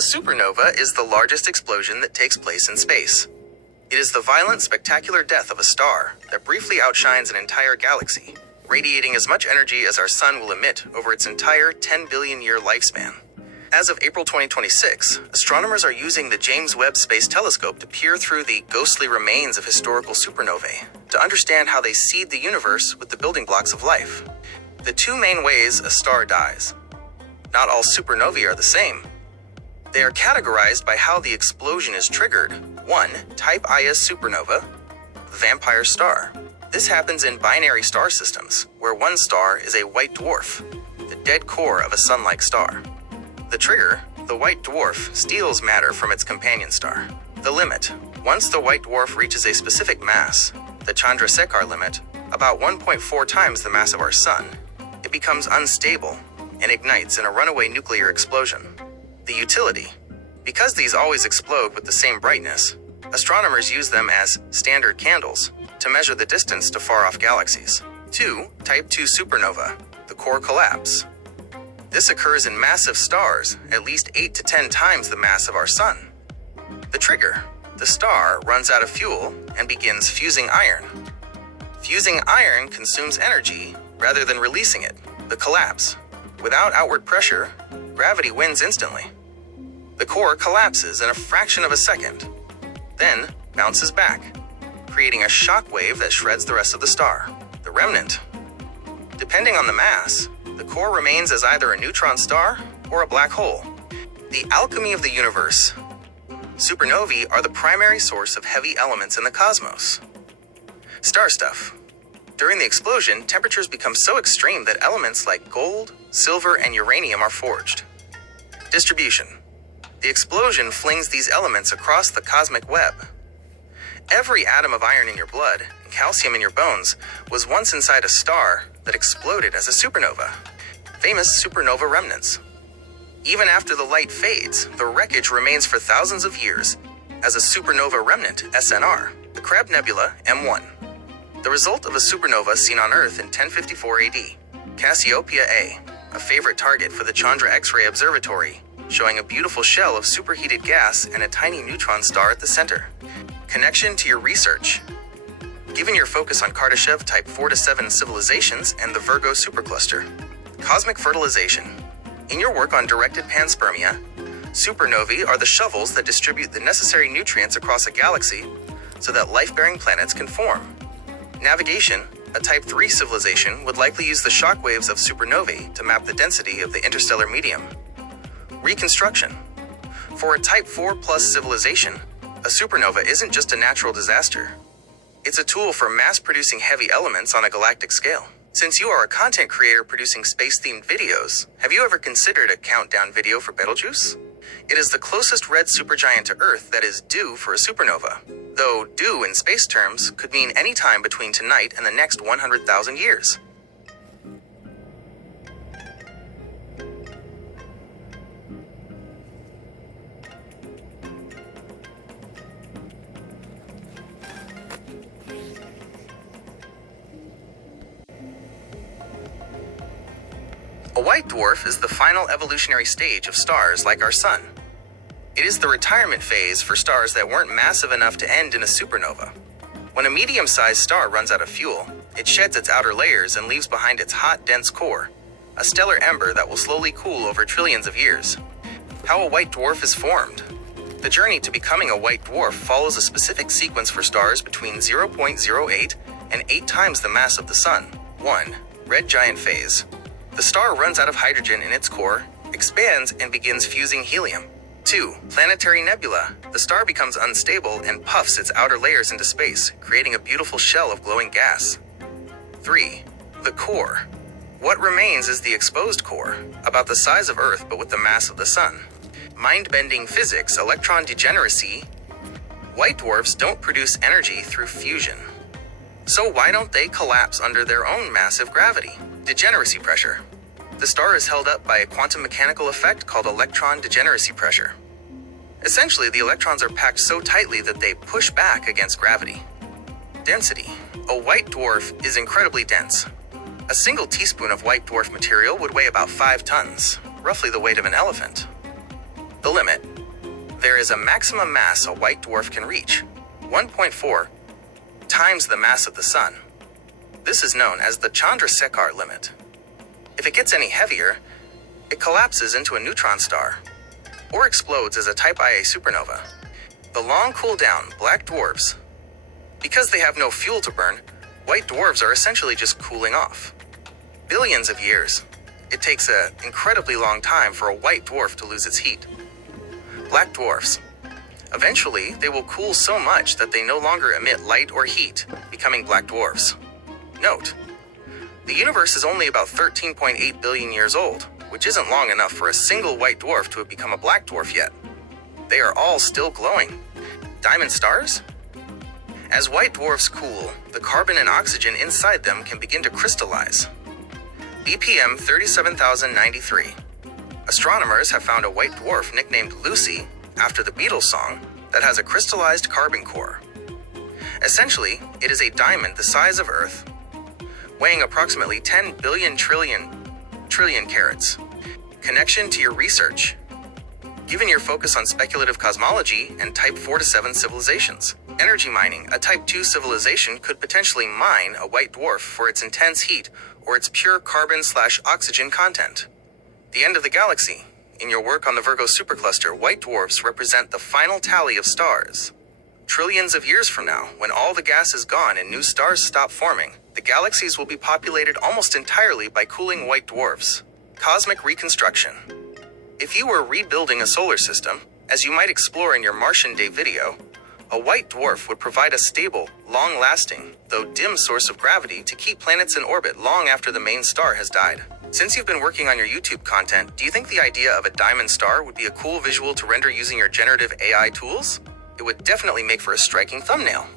A supernova is the largest explosion that takes place in space. It is the violent, spectacular death of a star that briefly outshines an entire galaxy, radiating as much energy as our sun will emit over its entire 10 billion-year lifespan. As of April 2026, astronomers are using the James Webb Space Telescope to peer through the ghostly remains of historical supernovae to understand how they seed the universe with the building blocks of life. The two main ways a star dies. Not all supernovae are the same. They are categorized by how the explosion is triggered. 1. Type Ia supernova, vampire star. This happens in binary star systems, where one star is a white dwarf, the dead core of a sun-like star. The trigger, the white dwarf, steals matter from its companion star. The limit. Once the white dwarf reaches a specific mass, the Chandrasekhar limit, about 1.4 times the mass of our sun, it becomes unstable and ignites in a runaway nuclear explosion. The utility. Because these always explode with the same brightness, astronomers use them as standard candles to measure the distance to far-off galaxies. 2. Type 2 supernova, the core collapse. This occurs in massive stars, at least 8 to 10 times the mass of our sun. The trigger. The star runs out of fuel and begins fusing iron. Fusing iron consumes energy rather than releasing it. The collapse. Without outward pressure, gravity wins instantly. The core collapses in a fraction of a second, then bounces back, creating a shock wave that shreds the rest of the star. The remnant. Depending on the mass, the core remains as either a neutron star or a black hole. The alchemy of the universe. Supernovae are the primary source of heavy elements in the cosmos. Star stuff. During the explosion, temperatures become so extreme that elements like gold, silver, and uranium are forged. Distribution. The explosion flings these elements across the cosmic web. Every atom of iron in your blood and calcium in your bones was once inside a star that exploded as a supernova. Famous supernova remnants. Even after the light fades, the wreckage remains for thousands of years as a supernova remnant, SNR, the Crab Nebula, M1. The result of a supernova seen on Earth in 1054 AD. Cassiopeia A, a favorite target for the Chandra X-ray Observatory, showing a beautiful shell of superheated gas and a tiny neutron star at the center. Connection to your research. Given your focus on Kardashev Type 4 to 7 civilizations and the Virgo supercluster. Cosmic fertilization. In your work on directed panspermia, supernovae are the shovels that distribute the necessary nutrients across a galaxy so that life-bearing planets can form. Navigation. A Type 3 civilization would likely use the shockwaves of supernovae to map the density of the interstellar medium. Reconstruction. For a Type 4 plus civilization, a supernova isn't just a natural disaster. It's a tool for mass-producing heavy elements on a galactic scale. Since you are a content creator producing space-themed videos, have you ever considered a countdown video for Betelgeuse? It is the closest red supergiant to Earth that is due for a supernova, though due in space terms could mean any time between tonight and the next 100,000 years. A white dwarf is the final evolutionary stage of stars like our sun. It is the retirement phase for stars that weren't massive enough to end in a supernova. When a medium-sized star runs out of fuel, it sheds its outer layers and leaves behind its hot, dense core, a stellar ember that will slowly cool over trillions of years. How a white dwarf is formed. The journey to becoming a white dwarf follows a specific sequence for stars between 0.08 and 8 times the mass of the sun. 1. Red giant phase. The star runs out of hydrogen in its core, expands, and begins fusing helium. 2. Planetary nebula. The star becomes unstable and puffs its outer layers into space, creating a beautiful shell of glowing gas. 3. The core. What remains is the exposed core, about the size of Earth but with the mass of the sun. Mind-bending physics, electron degeneracy. White dwarfs don't produce energy through fusion. So why don't they collapse under their own massive gravity? Degeneracy pressure. The star is held up by a quantum mechanical effect called electron degeneracy pressure. Essentially, the electrons are packed so tightly that they push back against gravity. Density. A white dwarf is incredibly dense. A single teaspoon of white dwarf material would weigh about 5 tons, roughly the weight of an elephant. The limit. There is a maximum mass a white dwarf can reach, 1.4 times the mass of the Sun. This is known as the Chandrasekhar limit. If it gets any heavier, it collapses into a neutron star, or explodes as a Type Ia supernova. The long cool-down black dwarfs. Because they have no fuel to burn, white dwarfs are essentially just cooling off. Billions of years. It takes an incredibly long time for a white dwarf to lose its heat. Black dwarfs. Eventually, they will cool so much that they no longer emit light or heat, becoming black dwarfs. Note: the universe is only about 13.8 billion years old, which isn't long enough for a single white dwarf to have become a black dwarf yet. They are all still glowing. Diamond stars? As white dwarfs cool, the carbon and oxygen inside them can begin to crystallize. BPM 37093. Astronomers have found a white dwarf nicknamed Lucy, after the Beatles song, that has a crystallized carbon core. Essentially, it is a diamond the size of Earth, weighing approximately 10 billion trillion carats. Connection to your research. Given your focus on speculative cosmology and Type 4 to 7 civilizations, energy mining, a Type 2 civilization could potentially mine a white dwarf for its intense heat or its pure carbon/oxygen content. The end of the galaxy. In your work on the Virgo supercluster, white dwarfs represent the final tally of stars. Trillions of years from now, when all the gas is gone and new stars stop forming, the galaxies will be populated almost entirely by cooling white dwarfs. Cosmic reconstruction. If you were rebuilding a solar system, as you might explore in your Martian Day video, a white dwarf would provide a stable, long-lasting, though dim source of gravity to keep planets in orbit long after the main star has died. Since you've been working on your YouTube content, do you think the idea of a diamond star would be a cool visual to render using your generative AI tools? It would definitely make for a striking thumbnail.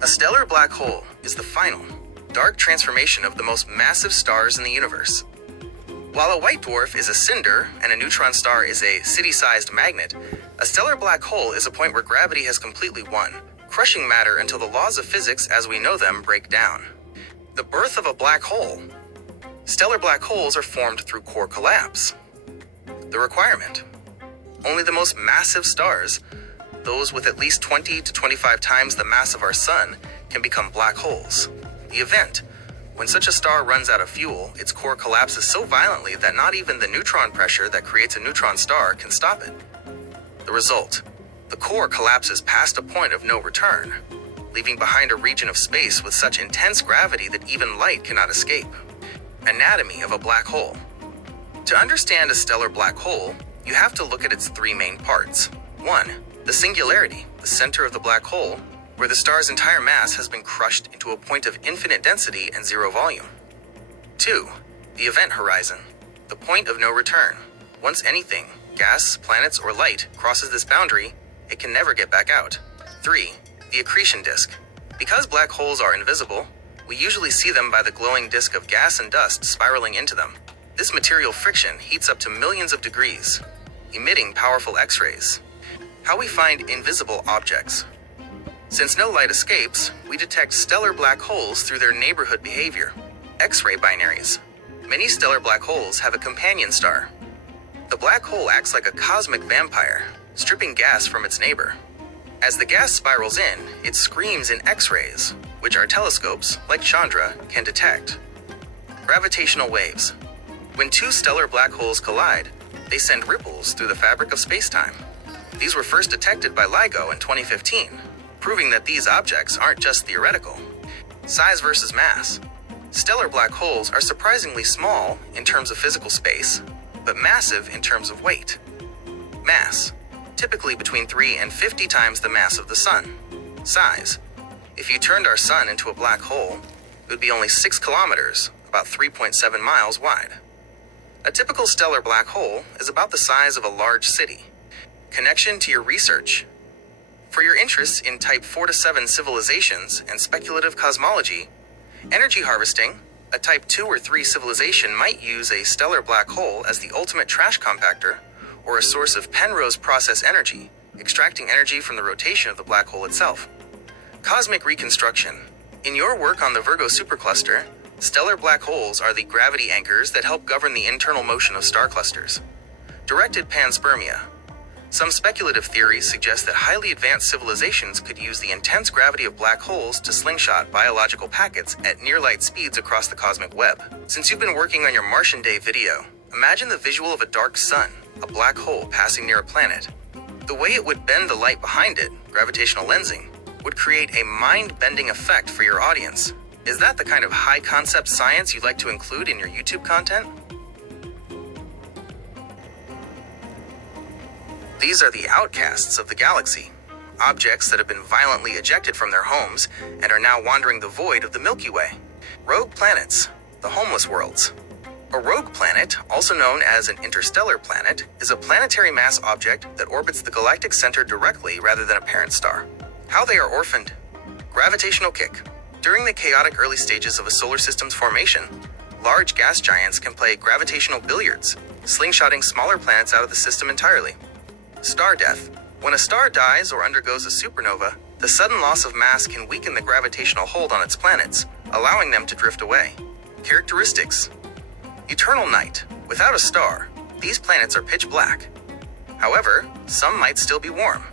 A stellar black hole is the final, dark transformation of the most massive stars in the universe. While a white dwarf is a cinder and a neutron star is a city-sized magnet, a stellar black hole is a point where gravity has completely won, crushing matter until the laws of physics as we know them break down. The birth of a black hole. Stellar black holes are formed through core collapse. The requirement. Only the most massive stars, those with at least 20 to 25 times the mass of our sun, can become black holes. The event. When such a star runs out of fuel, its core collapses so violently that not even the neutron pressure that creates a neutron star can stop it. The result. The core collapses past a point of no return, leaving behind a region of space with such intense gravity that even light cannot escape. Anatomy of a black hole. To understand a stellar black hole, you have to look at its three main parts. 1. The singularity, the center of the black hole, where the star's entire mass has been crushed into a point of infinite density and zero volume. 2. The event horizon, the point of no return. Once anything, gas, planets, or light, crosses this boundary, it can never get back out. 3. The accretion disk. Because black holes are invisible, we usually see them by the glowing disk of gas and dust spiraling into them. This material friction heats up to millions of degrees, emitting powerful X-rays. How we find invisible objects. Since no light escapes, we detect stellar black holes through their neighborhood behavior. X-ray binaries. Many stellar black holes have a companion star. The black hole acts like a cosmic vampire, stripping gas from its neighbor. As the gas spirals in, it screams in X-rays, which our telescopes, like Chandra, can detect. Gravitational waves. When two stellar black holes collide, they send ripples through the fabric of space-time. These were first detected by LIGO in 2015, proving that these objects aren't just theoretical. Size versus mass. Stellar black holes are surprisingly small in terms of physical space, but massive in terms of weight. Mass. Typically between 3 and 50 times the mass of the sun. Size. If you turned our sun into a black hole, it would be only 6 kilometers, about 3.7 miles wide. A typical stellar black hole is about the size of a large city. Connection to your research. For your interests in Type 4 to 7 civilizations and speculative cosmology, energy harvesting, a Type 2 or 3 civilization might use a stellar black hole as the ultimate trash compactor or a source of Penrose process energy extracting energy from the rotation of the black hole itself. Cosmic reconstruction. In your work on the Virgo supercluster, stellar black holes are the gravity anchors that help govern the internal motion of star clusters. Directed panspermia. Some speculative theories suggest that highly advanced civilizations could use the intense gravity of black holes to slingshot biological packets at near-light speeds across the cosmic web. Since you've been working on your Martian Day video, imagine the visual of a dark sun, a black hole passing near a planet. The way it would bend the light behind it, gravitational lensing, would create a mind-bending effect for your audience. Is that the kind of high-concept science you'd like to include in your YouTube content? These are the outcasts of the galaxy, objects that have been violently ejected from their homes and are now wandering the void of the Milky Way. Rogue planets, the homeless worlds. A rogue planet, also known as an interstellar planet, is a planetary mass object that orbits the galactic center directly rather than a parent star. How they are orphaned. Gravitational kick. During the chaotic early stages of a solar system's formation, large gas giants can play gravitational billiards, slingshotting smaller planets out of the system entirely. Star death. When a star dies or undergoes a supernova, the sudden loss of mass can weaken the gravitational hold on its planets, allowing them to drift away. Characteristics. Eternal night. Without a star, these planets are pitch black. However, some might still be warm.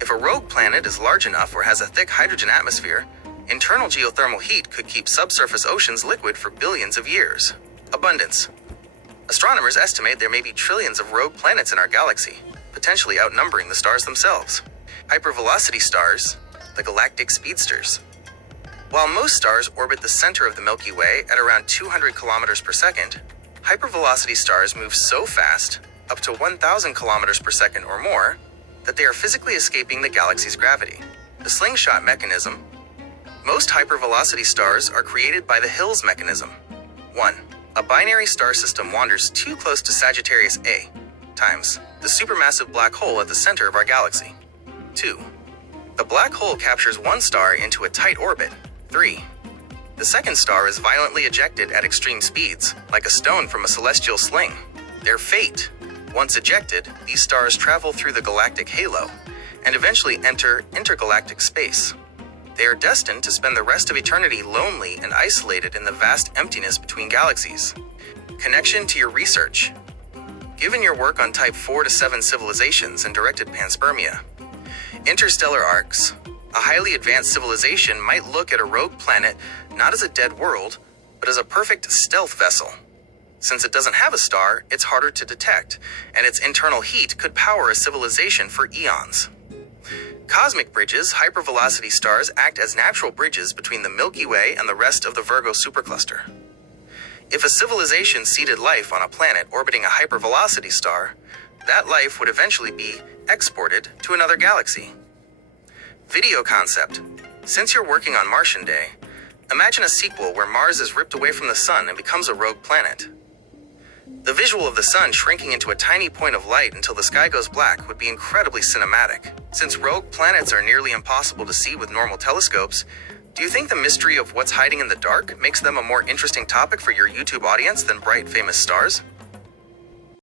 If a rogue planet is large enough or has a thick hydrogen atmosphere, internal geothermal heat could keep subsurface oceans liquid for billions of years. Abundance. Astronomers estimate there may be trillions of rogue planets in our galaxy, potentially outnumbering the stars themselves. Hypervelocity stars, the galactic speedsters. While most stars orbit the center of the Milky Way at around 200 kilometers per second, hypervelocity stars move so fast, up to 1,000 kilometers per second or more, that they are physically escaping the galaxy's gravity. The slingshot mechanism. Most hypervelocity stars are created by the Hills mechanism. 1. A binary star system wanders too close to Sagittarius A times the supermassive black hole at the center of our galaxy. 2. The black hole captures one star into a tight orbit. 3. The second star is violently ejected at extreme speeds, like a stone from a celestial sling. Their fate. Once ejected, these stars travel through the galactic halo and eventually enter intergalactic space. They are destined to spend the rest of eternity lonely and isolated in the vast emptiness between galaxies. Connection to your research. Given your work on Type 4 to 7 civilizations and directed panspermia, interstellar arcs, a highly advanced civilization might look at a rogue planet not as a dead world, but as a perfect stealth vessel. Since it doesn't have a star, it's harder to detect, and its internal heat could power a civilization for eons. Cosmic bridges, hypervelocity stars act as natural bridges between the Milky Way and the rest of the Virgo supercluster. If a civilization seeded life on a planet orbiting a hypervelocity star, that life would eventually be exported to another galaxy. Video concept. Since you're working on Martian Day, imagine a sequel where Mars is ripped away from the sun and becomes a rogue planet. The visual of the sun shrinking into a tiny point of light until the sky goes black would be incredibly cinematic. Since rogue planets are nearly impossible to see with normal telescopes, do you think the mystery of what's hiding in the dark makes them a more interesting topic for your YouTube audience than bright, famous stars?